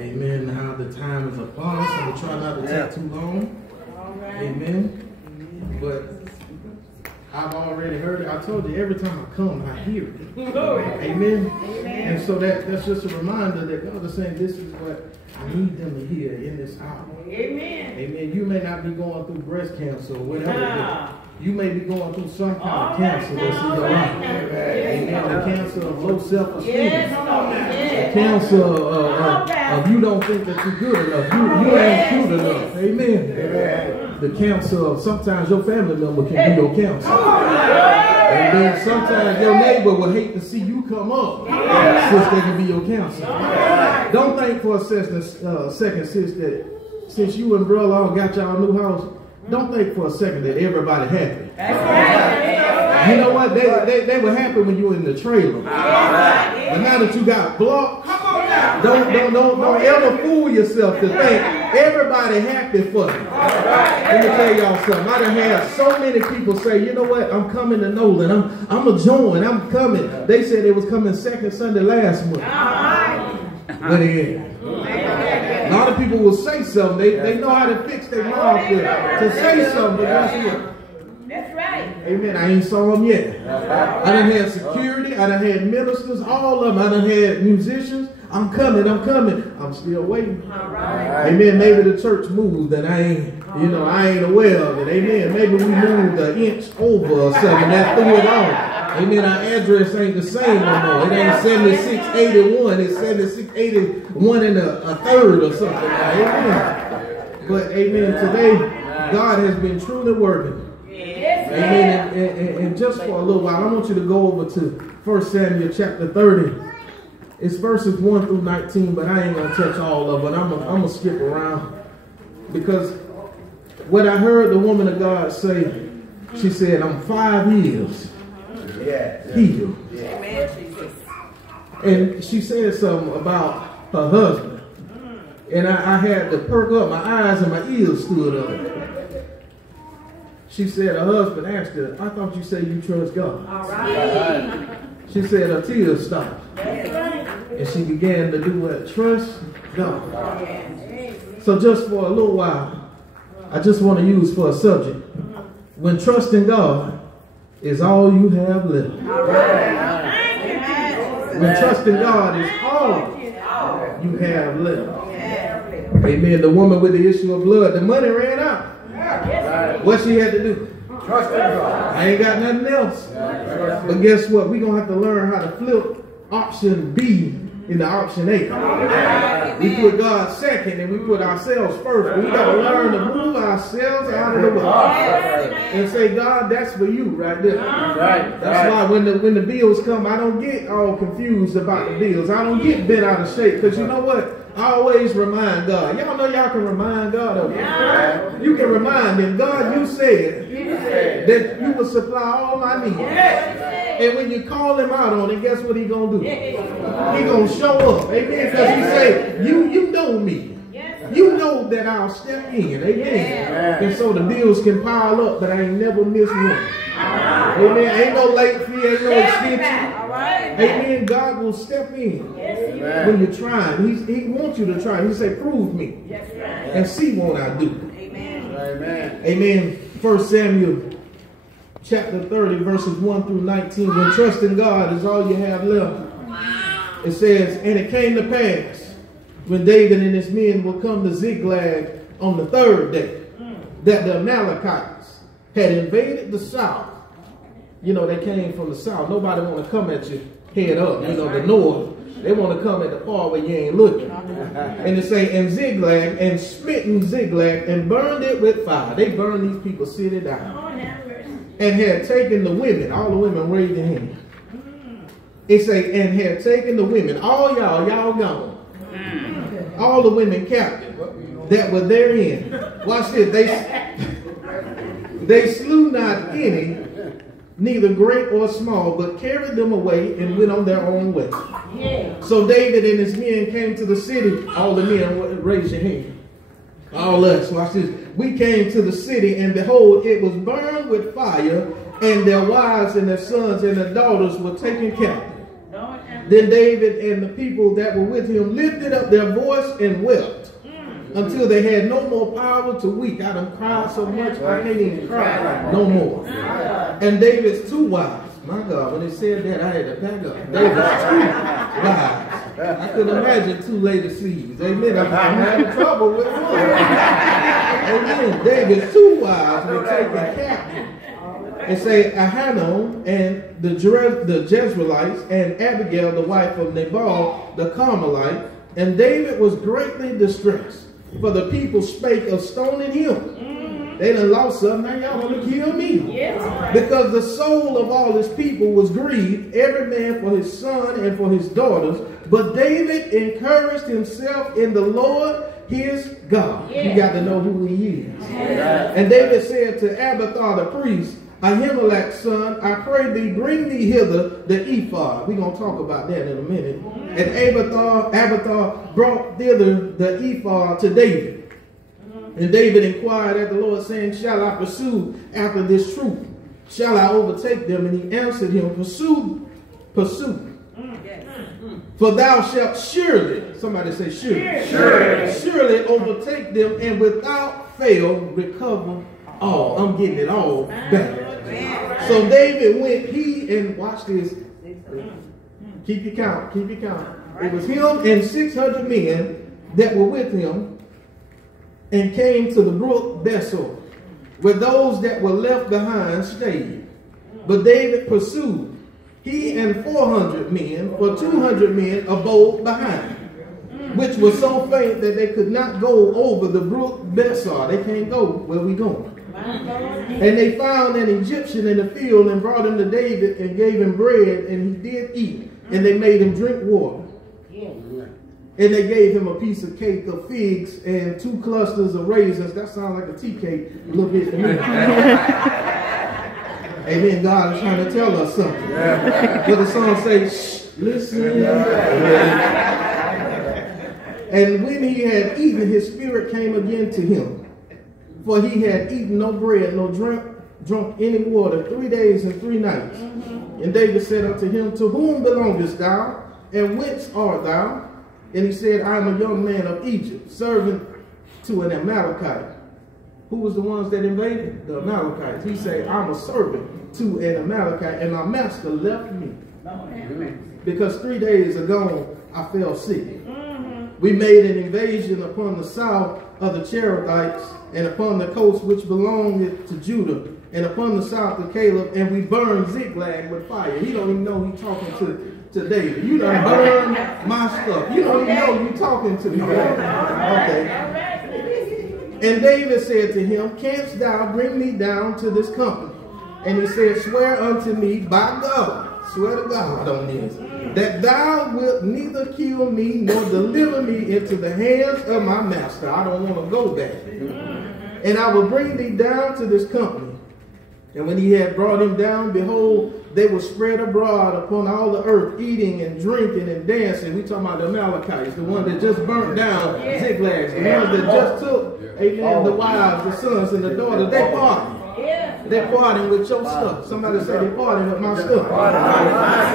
Amen. How the time is upon us, so we'll try not to take too long. Amen. But I've already heard it. I told you, every time I come, I hear it. Amen. And so that's just a reminder that God is saying, this is what I need them to hear in this hour. Amen. Amen. You may not be going through breast cancer or whatever. You may be going through some kind of cancer that's in your life. Amen. The cancer of low self-esteem. The cancer of you don't think that you're good enough. You ain't good enough. Amen. The cancer of sometimes your family member can be your cancer. And then sometimes your neighbor will hate to see you come up since they can be your cancer. Don't think for a second, sis, that since you and brother all got y'all new house, don't think for a second that everybody happy. You know what? They were happy when you were in the trailer. But now that you got blocked, don't ever fool yourself to think everybody happy for you. Let me tell y'all something. I done had so many people say, you know what? I'm coming to Nolan. I'm a join. I'm coming. They said they was coming second Sunday last month. But then a lot of people will say something. They know how to fix their mouth to say something. But guess what? That's right. Amen. I ain't saw them yet. I done had security. I done had ministers. All of them. I done had musicians. I'm coming. I'm still waiting. Amen. Maybe the church moved and I ain't aware of it. Amen. Maybe we moved an inch over or something. That threw it on. Amen. Our address ain't the same no more. It ain't 7681. It's 7681 and a third or something. Amen. But amen. Today, God has been truly working. Amen. And just for a little while, I want you to go over to 1 Samuel chapter 30. It's verses 1 through 19, but I ain't going to touch all of it. I'm going to skip around. Because what I heard the woman of God say, she said, I'm 5 years healed. And she said something about her husband. And I had to perk up. My eyes and my ears stood up. She said her husband asked her, I thought you said you trust God. She said her tears stopped. And she began to do what? Trust God. So just for a little while, I just want to use for a subject. When trusting God is all you have left. When trusting God is all you have left. Amen. The woman with the issue of blood, the money ran out. What she had to do? Trust God. I ain't got nothing else. But guess what? We're going to have to learn how to flip option B into option A. We put God second and we put ourselves first. We got to learn to move ourselves out of the way and say, God, that's for you right there. That's why when the bills come, I don't get all confused about the bills. I don't get bent out of shape because you know what? I always remind God. Y'all know y'all can remind God of it. You can remind him, God, you said that you will supply all my needs. And when you call him out on it, guess what he going to do? He going to show up. Amen. Because he say, you know me. You know that I'll step in. Amen. And so the bills can pile up, but I ain't never missed one. Amen. Ain't no late fee, ain't no extension. Amen. God will step in when you're trying. He wants you to try. He say, prove me and see what I do. Amen. Amen. 1 Samuel chapter 30 verses 1 through 19. When trusting God is all you have left. It says, and it came to pass when David and his men will come to Ziklag on the 3rd day that the Amalekites had invaded the south. You know, they came from the south. Nobody want to come at you head up. You know, the north. They want to come at the part where you ain't looking. And they say, and Ziklag, and smitten Ziklag, and burned it with fire. They burned these people city down. And had taken the women. All the women raised their hand. It say, and had taken the women. All y'all gone. All the women captive that were therein. Watch this. They slew not any, neither great or small, but carried them away and went on their own way. So David and his men came to the city. All the men, raise your hand. All us, watch this. We came to the city, and behold, it was burned with fire, and their wives and their sons and their daughters were taken captive. Then David and the people that were with him lifted up their voice and wept until they had no more power to weep. I done cried so much I can't even cry no more. And David's 2 wives. My God, when they said that, I had to back up. David's 2 wives. I could imagine 2 lady sleeves. Amen. I'm having trouble with one. Amen. David's 2 wives were taken captive. And say Ahinoam and the Jezreelites and Abigail, the wife of Nabal, the Carmelite. And David was greatly distressed, for the people spake of stoning him. They done lost something. Now y'all want to kill me. Because the soul of all his people was grieved, every man for his son and for his daughters. But David encouraged himself in the Lord his God. You got to know who he is. And David said to Abiathar the priest, Ahimelech's son, I pray thee, bring me hither the ephod. We're going to talk about that in a minute. And Abiathar brought thither the ephod to David. And David inquired at the Lord, saying, shall I pursue after this troop? Shall I overtake them? And he answered him, pursue. For thou shalt surely, somebody say surely overtake them, and without fail recover all. I'm getting it all back. So David went, and watch this. Keep your count. It was him and 600 men that were with him, and came to the brook Besor, where those that were left behind stayed. But David pursued, he and 400 men, for 200 men abode behind, which was so faint that they could not go over the brook Besor. They can't go where we going. And they found an Egyptian in the field and brought him to David and gave him bread, and he did eat. And they made him drink water. And they gave him a piece of cake of figs and 2 clusters of raisins. That sounds like a tea cake a little bit to me. Amen. God is trying to tell us something. But the song says, shh, listen. And when he had eaten, his spirit came again to him. For he had eaten no bread, nor drunk any water 3 days and 3 nights. And David said unto him, to whom belongest thou, and whence art thou? And he said, I am a young man of Egypt, servant to an Amalekite. Who was the ones that invaded? The Amalekites. He said, I'm a servant to an Amalekite, and my master left me. Because 3 days ago, I fell sick. We made an invasion upon the south of the Cherethites, and upon the coast which belonged to Judah, and upon the south of Caleb, and we burned Ziklag with fire. He don't even know he's talking to David. You done burned my stuff. You don't even know you talking to me. Okay. And David said to him, canst thou bring me down to this company? And he said, swear unto me by God, swear to God on this, that thou wilt neither kill me nor deliver me into the hands of my master. I don't want to go there. And I will bring thee down to this company. And when he had brought him down, behold, they were spread abroad upon all the earth, eating and drinking and dancing. We talking about the Amalekites, the ones that just burnt down Ziklag, the ones that just took, amen, the wives, the sons, and the daughters. They party. They're partying with your stuff. Somebody say they're partying with my stuff.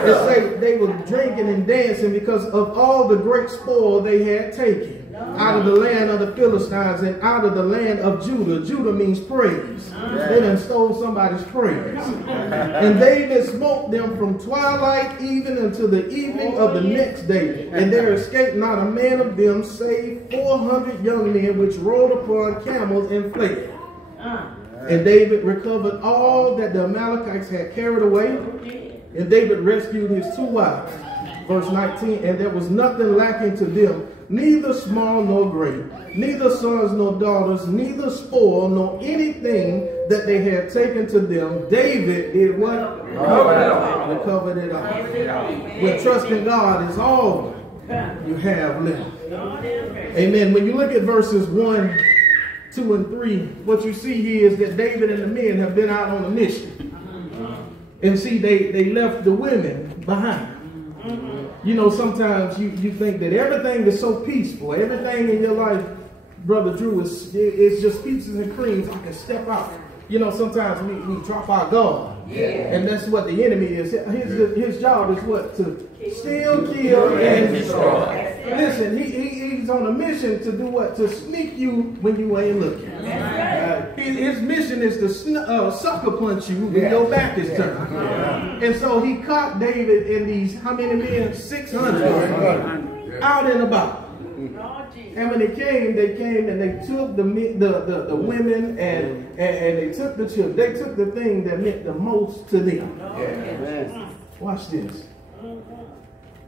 They say they were drinking and dancing because of all the great spoil they had taken out of the land of the Philistines and out of the land of Judah. Judah means praise. They done stole somebody's praise. And David smote them from twilight even until the evening of the next day. And there escaped not a man of them save 400 young men which rode upon camels and fled. And David recovered all that the Amalekites had carried away. And David rescued his 2 wives. Verse 19, and there was nothing lacking to them, neither small nor great, neither sons nor daughters, neither spoil nor anything that they had taken to them. David did what? Recovered it all. When trusting God is all you have left. Amen. When you look at verses 1, 2, and 3, what you see here is that David and the men have been out on a mission. And see, they left the women behind. You know, sometimes you think that everything is so peaceful. Everything in your life, Brother Drew, is just peaches and creams. I can step out. You know, sometimes we drop our guard. And that's what the enemy is. His job is what? To steal, kill, and destroy. Listen, he's on a mission to do what? To sneak you when you ain't looking. His mission is to sucker punch you when your back is turned. And so he caught David and these, how many men? 600 out and about. And when they came and they took the women and they took the children. They took the thing that meant the most to them. Watch this.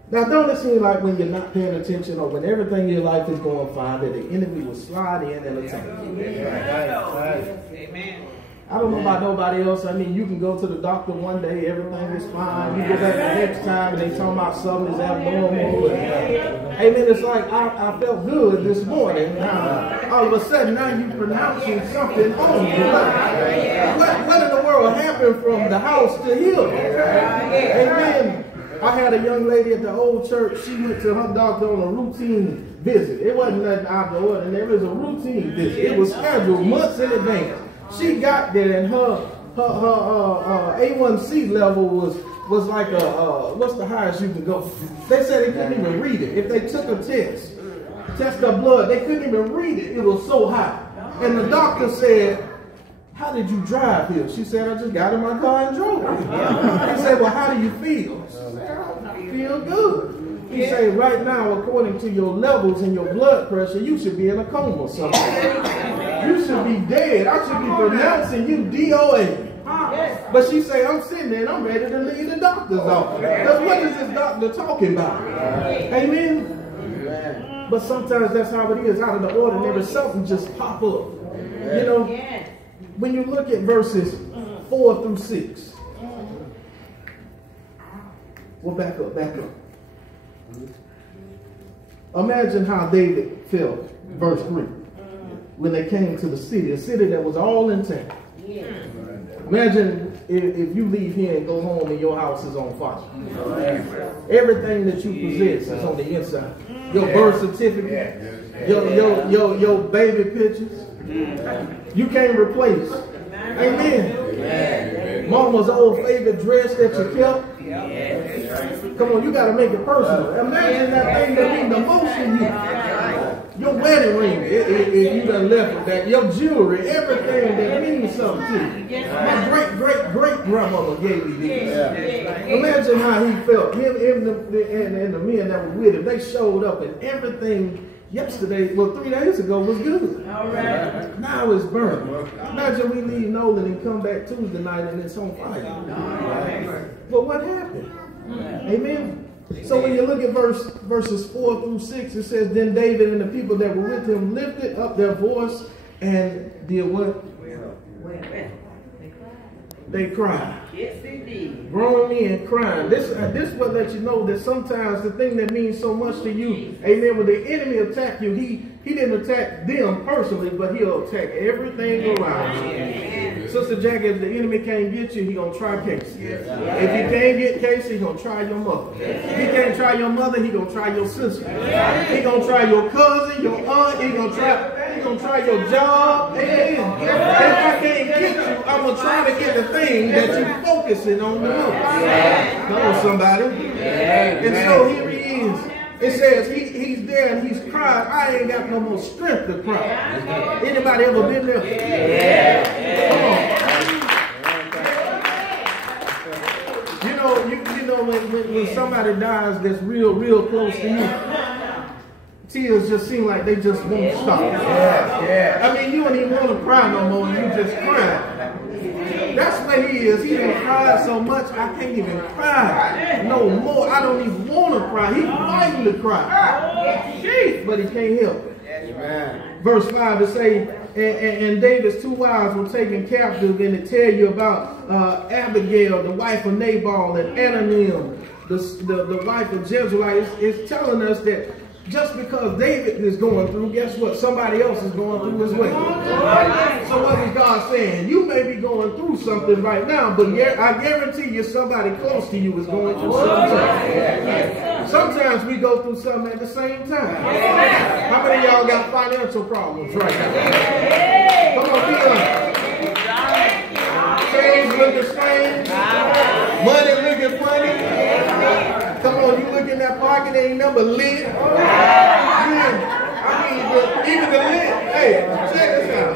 Now, don't it seem like when you're not paying attention or when everything in your life is going fine that the enemy will slide in and attack you? Amen. I don't know about nobody else. I mean, you can go to the doctor one day, everything is fine. You go back the next time and they talking about something is abnormal. Amen. It's like I felt good this morning. Now, all of a sudden, now you're pronouncing something on you. What in the world happened from the house to here? Amen. I had a young lady at the old church. She went to her doctor on a routine visit. It wasn't nothing out of the ordinary. It was a routine visit. It was scheduled months in advance. She got there and her A1C level was like what's the highest you can go? They said they couldn't even read it. If they took a test her blood, they couldn't even read it. It was so high. And the doctor said, "How did you drive here?" She said, "I just got in my car and drove." He said, "Well, how do you feel?" She said, "I feel good." He said, "Right now, according to your levels and your blood pressure, you should be in a coma or something. You should be dead. I should be pronouncing you DOA." But she said, "I'm sitting there and I'm ready to leave the doctor's office." Because what is this doctor talking about? Amen? But sometimes that's how it is. Out of the ordinary, something just pop up. You know, when you look at verses 4 through 6. Well, back up. Imagine how David felt, verse 3, when they came to the city, a city that was all intact. Imagine if you leave here and go home and your house is on fire. Everything that you possess is on the inside. Your birth certificate, your baby pictures, you can't replace. Amen. Mama's old favorite dress that you kept. Come on, you got to make it personal. Imagine that thing that means the most to you. Your wedding ring, if you done left with that. Your jewelry, everything that means something to you. My great-grandmother gave me this. Imagine how he felt. Him and the men that were with him, they showed up and everything yesterday, well, 3 days ago was good. Now it's burning. Imagine we leave Nolan and come back Tuesday night and it's on fire. But what happened? Amen. So when you look at verses 4 through 6, it says, "Then David and the people that were with him lifted up their voice and did what? They cried." Yes, indeed. Grown men crying. This will let you know that sometimes the thing that means so much to you, amen, when the enemy attack you, he didn't attack them personally, but he'll attack everything around you. Sister Jackie, if the enemy can't get you, he gonna try Casey. If he can't get Casey, he gonna try your mother. If he can't try your mother, he gonna try your sister. He gonna try your cousin, your aunt. He gonna try your job. Amen. If I can't get you, I'm gonna try to get the thing that you're focusing on the most. Come on, somebody. And so here he is. It says he's there and he's crying. I ain't got no more strength to cry. Anybody ever been there? Come on. You know when somebody dies that's real close to you, tears just seem like they just won't stop. I mean, you don't even want to cry no more. You just cry. That's what he is. He done cried so much, I can't even cry no more. I don't even want to cry. He's fighting to cry. But he can't help it. Verse 5, it say, and David's 2 wives were taken captive, and it tell you about Abigail, the wife of Nabal, and Ananiam, the wife of Jezreel. It's telling us that just because David is going through, guess what? Somebody else is going through as well. So what is God saying? You may be going through something right now, but I guarantee you somebody close to you is going through something. Sometimes we go through something at the same time. How many of y'all got financial problems right now? Come on, be honest. change looking strange. Money looking funny. Come on, you look in that pocket, ain't number lit. Even the lint, hey, check this out.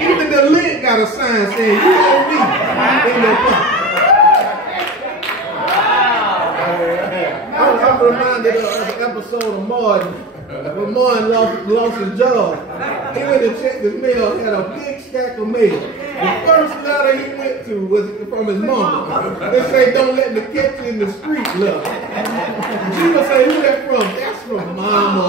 Even the lint got a sign saying, you owe me in your pocket. I'm reminded of an episode of Monty, when Monty lost his job. He went to check his mail, had a big stack of mail. The first letter he went to was from his mama. They say, don't let me catch you in the street, love. She would say, who that from? That's from mama.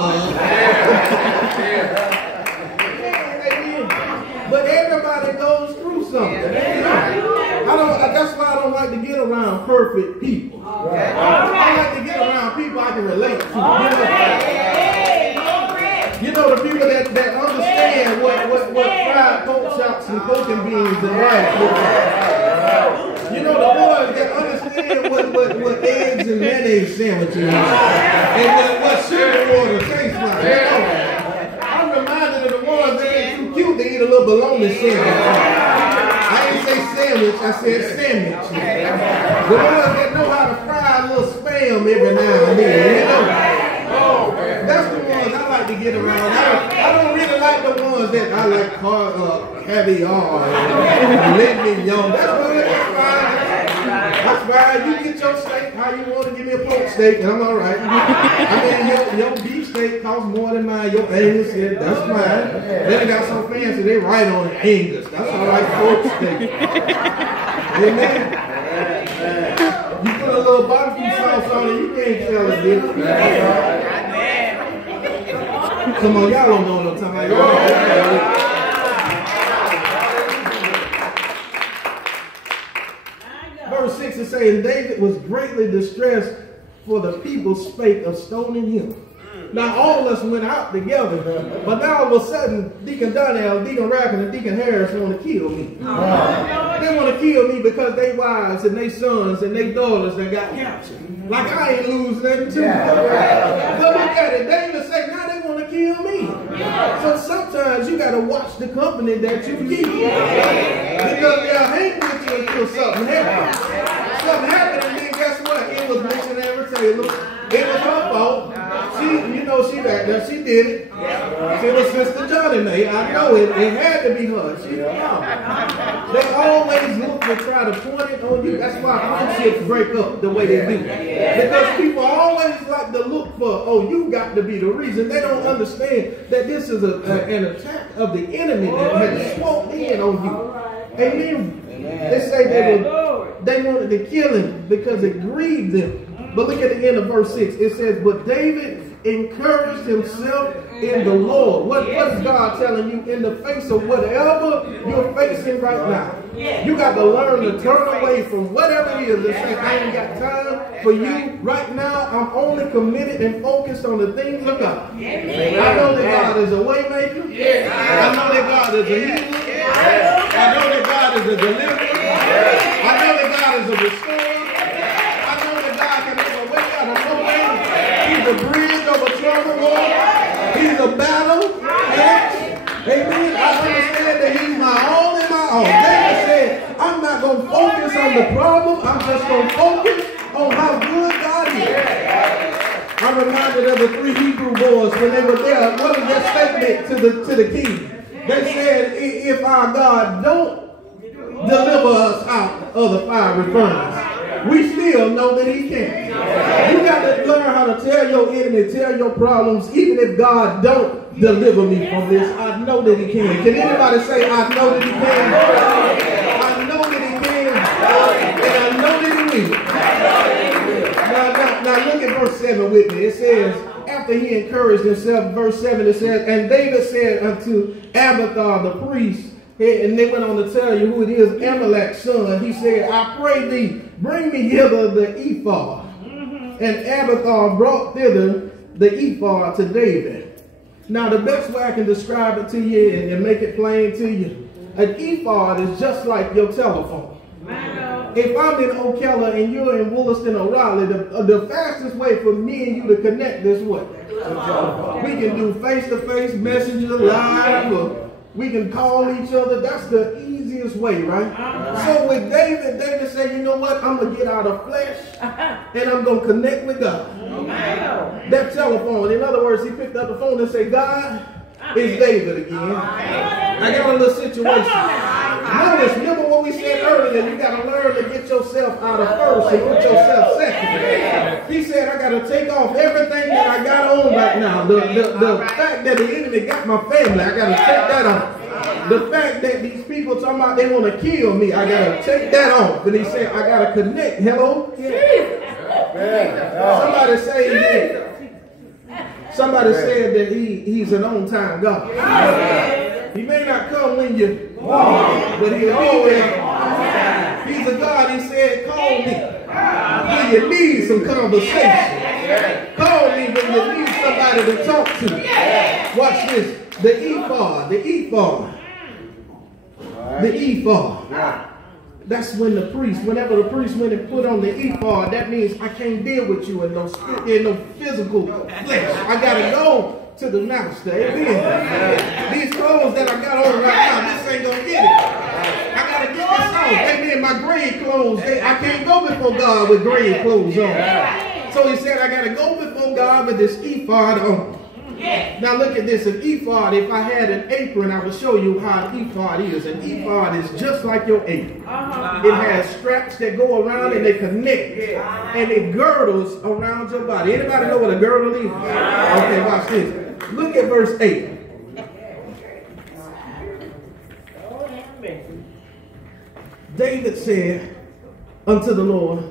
But everybody goes through something. That's why I don't like to get around perfect people. I like to get around people I can relate to. You know, the people that understand what fried pork chops and pork and beans and rice look like. You know, the boys that understand what eggs and mayonnaise sandwiches are and what sugar water tastes like. You know, I'm reminded of the ones that ain't too cute to eat a little bologna sandwich. I didn't say sandwich, I said sandwich. The ones that know how to fry a little spam every now and then, you know. That's the ones I like to get around. I don't really like the ones that I like caviar and let me young. That's good, that's fine. That's fine. You get your steak how you want to. Give me a pork steak and I'm all right. I mean, your beef steak costs more than mine. Your Angus, yeah, that's fine. They got so fancy, they write on it Angus. That's all right, pork steak. Amen. You put a little barbecue sauce on it, you can't tell the difference. Come on, y'all don't know what I'm talking about. Verse 6 is saying, David was greatly distressed, for the people spake of stoning him. Now all of us went out together, but now all of a sudden, Deacon Donnell, Deacon Rappen, and Deacon Harris want to kill me. They want to kill me because they wives and they sons and they daughters that got captured. Like I ain't lose nothing too. But look at it, David said, now they want to kill me. So sometimes you got to watch the company that you keep. Because they'll hang with you until something happens. Something happened and then guess what? It was missionary Taylor. It was her fault. She, you know, she back there. She did it. She was Sister Johnny May. I know it. It had to be her. She, they always look to try to point it on you. That's why friendships break up the way they do. Because people always like to look for, oh, you got to be the reason. They don't understand that this is an attack of the enemy that has swooped in on you. Amen. They say they wanted to kill him because it grieved them. But look at the end of verse 6. It says, but David encouraged himself in the Lord. What is God telling you? In the face of whatever you're facing right now, you got to learn to turn away from whatever it is and say, I ain't got time for you right now. I'm only committed and focused on the things of God. I know that God is a way maker. I know that God is a healer. I know that God is a deliverer. I know that God is a restorer. He's a bridge over troubled water. He's a battle axe. Amen. I understand that he's my all in my all. David said, I'm not going to focus on the problem. I'm just going to focus on how good God is. I'm reminded of the 3 Hebrew boys when they were there. What was their statement to the king? They said, if our God don't deliver us out of the fiery furnace, we still know that he can. You got to learn how to tell your enemy, tell your problems, even if God don't deliver me from this, I know that he can. Can anybody say, I know that he can? I know that he can. And I know that he will. Now look at verse 7 with me. It says, after he encouraged himself, verse 7, it says, and David said unto Abiathar the priest, and they went on to tell you who it is, Amalek's son. He said, I pray thee, bring me hither the ephod. And Abiathar brought thither the ephod to David. Now, the best way I can describe it to you and make it plain to you, an ephod is just like your telephone. If I'm in Ocala and you're in Williston, O'Reilly, the fastest way for me and you to connect is what? We can do face-to-face, messenger, live, or We can call each other. That's the easiest way, right? So with David, David said, you know what? I'm going to get out of flesh and I'm going to connect with God. That telephone, in other words, he picked up the phone and said, God, it's David again. I got a little situation. Notice, remember what we said earlier, you got to learn to get yourself out of first and put yourself second. He said, I got to take off everything that I got on right now. The fact that the enemy got my family, I got to take that off. The fact that these people talking about they want to kill me, I got to take that off. And he said, I got to connect. Hello? Somebody said that he's an on-time God. He may not come when you want, but he'll always. He's a God. He said, call me when you need some conversation. Call me when you need somebody to talk to. Watch this. The ephod. The ephod. The ephod. That's when the priest, whenever the priest went and put on the ephod, that means I can't deal with you in no physical flesh. I gotta go to the master. Amen. These clothes that I got on right now, this ain't gonna get it. I gotta get this on. Amen. My grave clothes, I can't go before God with grave clothes on. So he said, I gotta go before God with this ephod on. Now look at this, an ephod, if I had an apron, I will show you how an ephod is. An ephod is just like your apron. It has straps that go around and they connect. And it girdles around your body. Anybody know what a girdle is? Okay, watch this. Look at verse 8. David said unto the Lord,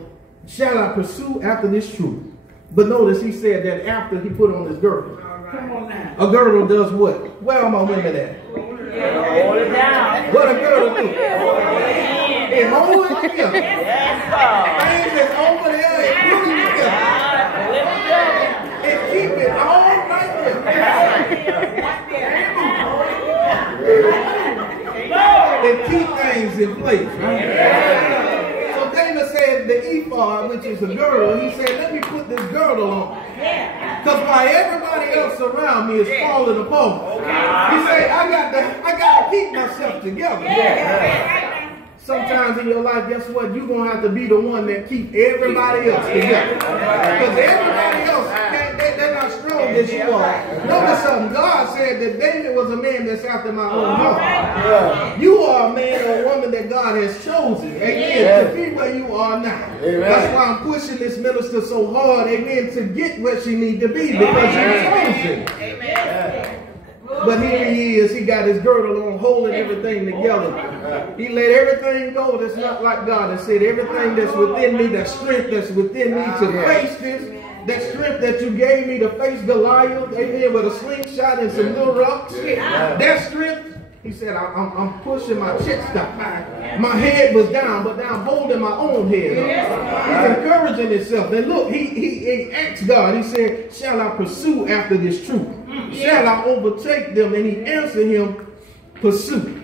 shall I pursue after this truth? But notice he said that after he put on his girdle. Come on now. A girdle does what? Where are my women at? Hold it down. What a girdle do? It holds it together. Things that's over there, it pulls it together. It keep it all right there. It keep things in place, right? So David said the ephod, which is a girdle, he said, let me put this girdle on. Because while everybody else around me is falling apart, he said, I got to keep myself together. Sometimes in your life, guess what? You're going to have to be the one that keep everybody else together. Because everybody else, they're not strong as you are. Notice something. God said that David was a man that's after my own heart. You are a man or a woman that God has chosen, amen, to be where you are now. That's why I'm pushing this minister so hard, amen, to get where she needs to be, because you're chosen. But here he is, he got his girdle on, holding everything together. He let everything go that's not like God, and said everything that's within me, that strength that's within me to face this, that strength that you gave me to face Goliath, amen, with a slingshot and some little rocks, that strength, he said, I'm pushing my chest up. My head was down, but now I'm holding my own head up. He's encouraging himself. And look, he asked God, he said, shall I pursue after this truth? Shall I overtake them? And he answered him, pursue.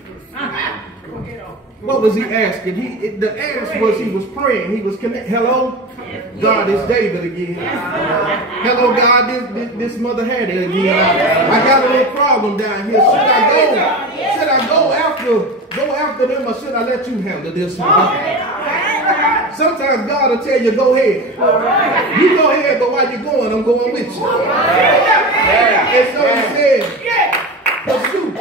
What was he asking? The answer was he was praying. He was connected. Hello? God, it's David again. Hello, God, this mother had it again. I got a little problem down here. Should I go after them, or should I let you handle this one? Sometimes God will tell you, go ahead. You go ahead, but while you're going, I'm going with you. And so he said, pursue.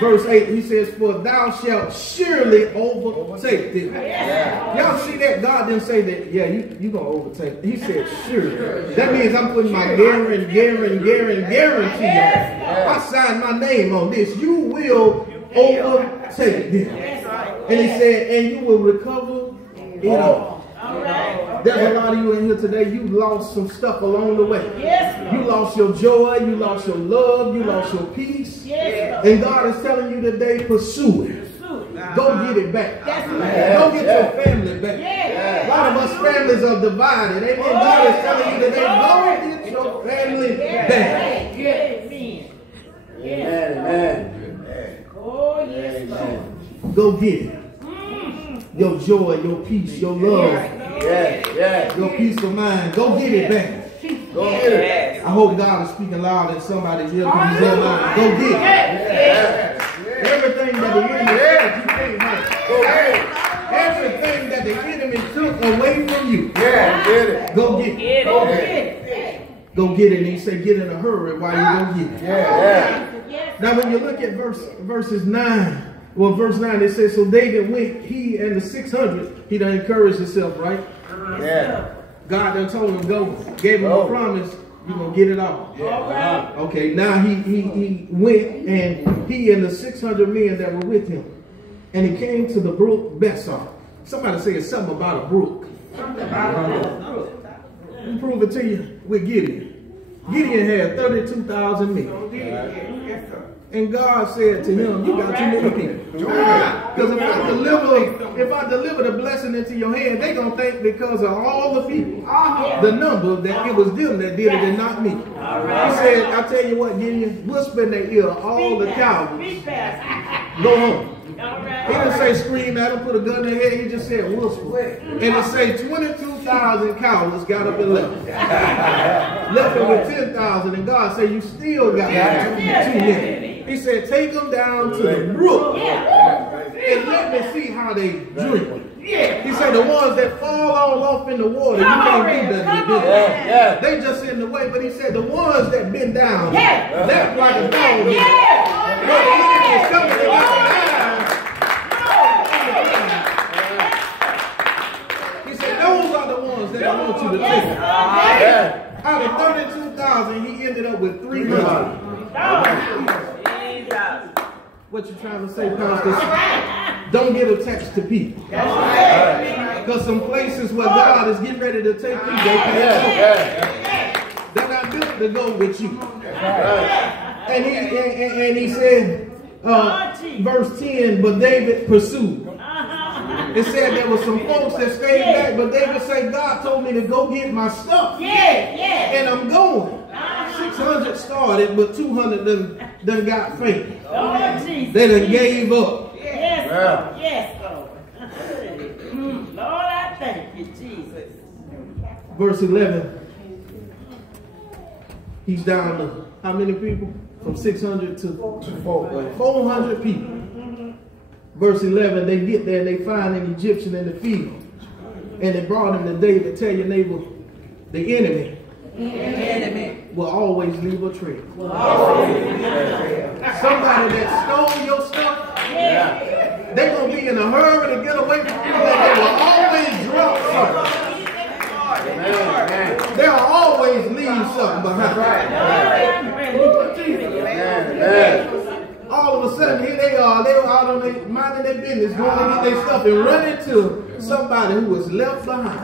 Verse 8, he says, for thou shalt surely overtake them. Y'all see that? God didn't say that, yeah, you're going to overtake. He said, surely. That means I'm putting my guarantee on. I signed my name on this. You will overtake them. And he said, and you will recover it all. There's a lot of you in here today, you lost some stuff along the way. You lost your joy, you lost your love, you lost your peace. And God is telling you today, pursue it. Go get it back. Go get your family back. A lot of us families are divided. Amen. God is telling you today, go get your family back. Amen. Oh, yes, Lord. Go get it. Your joy, your peace, your love, your peace of mind. Go get it back. Go get it. I hope God is speaking loud in somebody's ear because he's in line. Go get it. Everything that the enemy said you can't have. Go get it. Everything that the enemy took away from you. Get it. Go get it. Go get it. Go get it. And he said, get in a hurry while you go get it. Now, when you look at verses 9, well, verse 9, it says, so David went, he and the 600, he done encouraged himself, right? Yeah. God done told him go, gave him a promise, you're going to get it all. Okay, now he went, and he and the 600 men that were with him, and he came to the brook Besar. Somebody say something about a brook. Let me prove it to you with Gideon. Gideon had 32,000 men. And God said to him, you got too many people. Because if I deliver the blessing into your hand, they're going to think because of all the people, the number, that it was them that did it and not me. He said, I tell you what, Gideon, whisper in their ear all the cowards. Go home. He didn't say scream at them, put a gun in their head. He just said whisper. And it say 22,000 cowards got up and left. Left them with 10,000. And God said, you still got too many. He said, take them down to the brook and let me see how they drink. He said, the ones that fall all off in the water, you can't do nothing with them. They just in the way. But he said, the ones that bend down, left like a dog. But the enemy is coming to us. He said, those are the ones that I want you to take. Out of 32,000, he ended up with 300. What you trying to say, Pastor? Don't get attached to people. Because some places where God is getting ready to take you, they can't go. They're not built to go with you. And he said, verse 10, but David pursued. It said there were some folks that stayed back, but David said, God told me to go get my stuff. And I'm going. 600 started, but 200 done got faint. They done gave up. Yes, Lord. Lord, I thank you, Jesus. Verse 11. He's down to how many people? From 600 to 400 people. Verse 11, they get there and they find an Egyptian in the field. And they brought him to David. Tell your neighbor, the enemy will always leave a trail. Somebody that stole your stuff, they're going to be in a hurry to get away from you, but they will always drop something. They'll always leave something behind. All of a sudden, here they are. They were out on their minding their business, going to get their stuff and run into somebody who was left behind.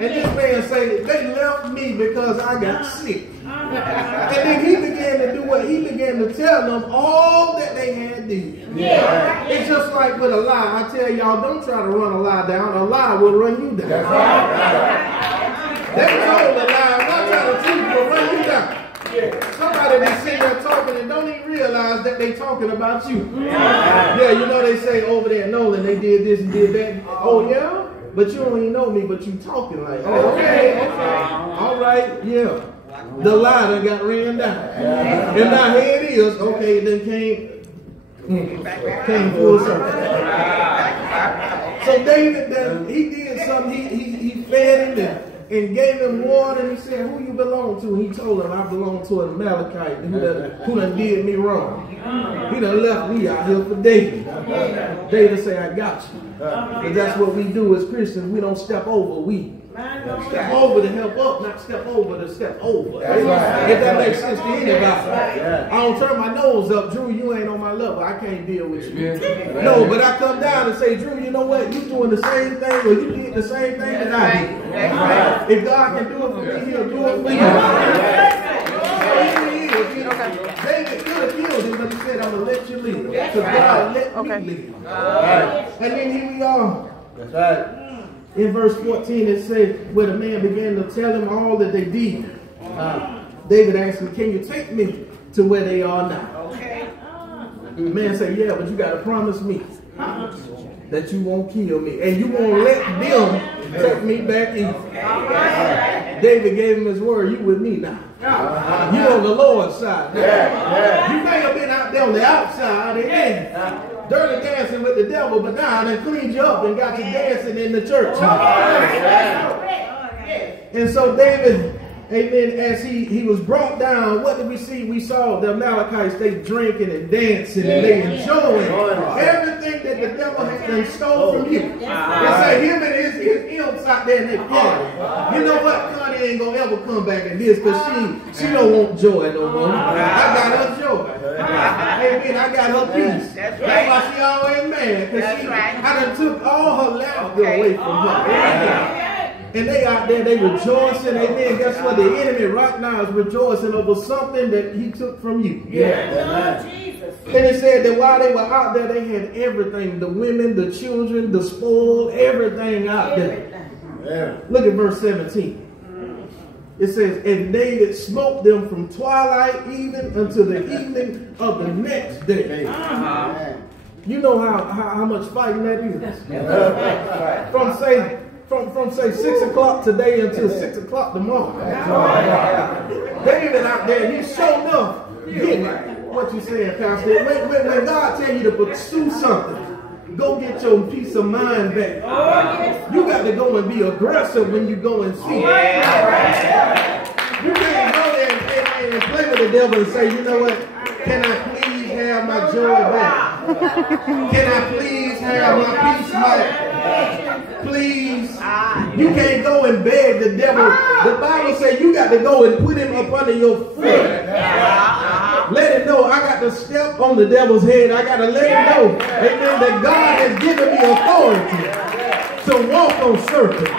And this man say, they left me because I got sick. And then he began to do what? He began to tell them all that they had did. It's just like with a lie. I tell y'all, don't try to run a lie down. A lie will run you down. They told a lie. Not try to truth will run you down. Somebody that's sitting there talking and don't even realize that they talking about you. Yeah, you know they say over there in Nolan, they did this and did that. Oh, yeah? But you don't even know me, but you talking like, oh, okay. All right, yeah. The lie done got ran down. And now here it is. Okay, then came full circle. So David, he did something. He fed him and gave him water. And he said, who you belong to? And he told him, I belong to an Amalekite who done did me wrong. He done left me out here for David. David say, I got you. But that's what we do as Christians. We don't step over. We step over to help up, not step over to step over. If that makes sense to anybody. I don't turn my nose up. Drew, you ain't on my level. I can't deal with you. No, but I come down and say, Drew, you know what? You doing the same thing, or you did the same thing that I did. If God can do it for me, he'll do it for you. David could have killed him, but he said, I'm going to let you live. So God let me live. And then here we are. That's right. In verse 14, it says, where the man began to tell him all that they did. David asked him, can you take me to where they are now? The man said, yeah, but you got to promise me that you won't kill me. And you won't let them take me back in. David gave him his word. You with me now. You on the Lord's side now. You may have been out there on the outside and dirty dancing with the devil, but now I done cleaned you up and got you dancing in the church. And so David, amen, as he was brought down, what did we see? We saw the Amalekites, they drinking and dancing and they enjoying everything that the devil has done stole from you. They say him and his imps out there and they party. You know what? Connie ain't gonna ever come back in this because she don't want joy no more. I got her joy. Amen. I got her peace. That's why she always mad because I done took all her laughter away from her. And they out there, they rejoicing. Amen. Guess what? The enemy right now is rejoicing over something that he took from you. Yeah. Jesus. And it said that while they were out there, they had everything. The women, the children, the spoil, everything out there. Yeah. Look at verse 17. It says, and David smote them from twilight even until the evening of the next day. You know how much fighting that is? From say 6 o'clock today until 6 o'clock tomorrow. David out there, he's showing up. What you saying, Pastor? When God tell you to pursue something, go get your peace of mind back. You got to go and be aggressive when you go and see it. You can't go there and play with the devil and say, you know what? Can I please have my joy back? Can I please have my peace back? Please. You can't go and beg the devil. The Bible says you got to go and put him up under your foot. Let him know I got to step on the devil's head. I got to let him know, amen, that God has given me authority to walk on serpents.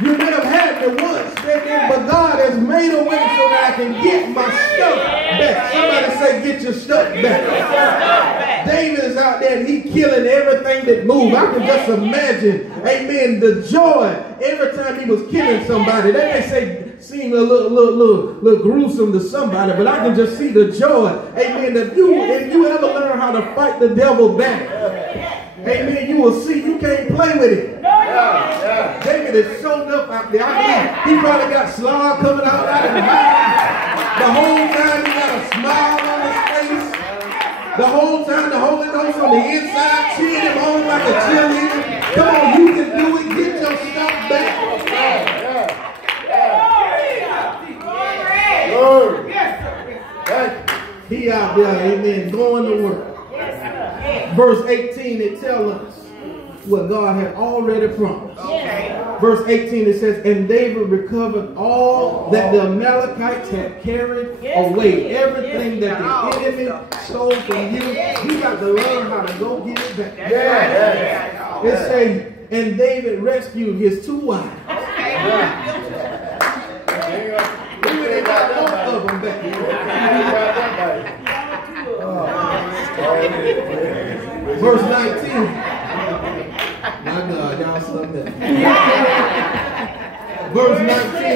You may have had me once, amen, but God has made a way so that I can get my stuff back. Somebody say, get your stuff back. David is out there and he's killing everything that moves. I can just imagine, amen, the joy every time he was killing somebody. They may say, seem a little gruesome to somebody, but I can just see the joy, amen, that if you ever learn how to fight the devil back, amen, you will see you can't play with it. David is showing up out there. He probably got slime coming out of his mouth. The whole time he got a smile on his face. The whole time the Holy Ghost on the inside cheering him on like a cheerleader. Come on, you can do it. Get your stuff back. He out there, amen, going to work. Verse 18, it tells us what God had already promised. Verse 18, it says, and David recovered all that the Amalekites had carried away. Everything that the enemy stole from you, you got to learn how to go get it back. It says, and David rescued his 2 wives. They got both of them back. Verse 19. My God, y'all something. Verse 19.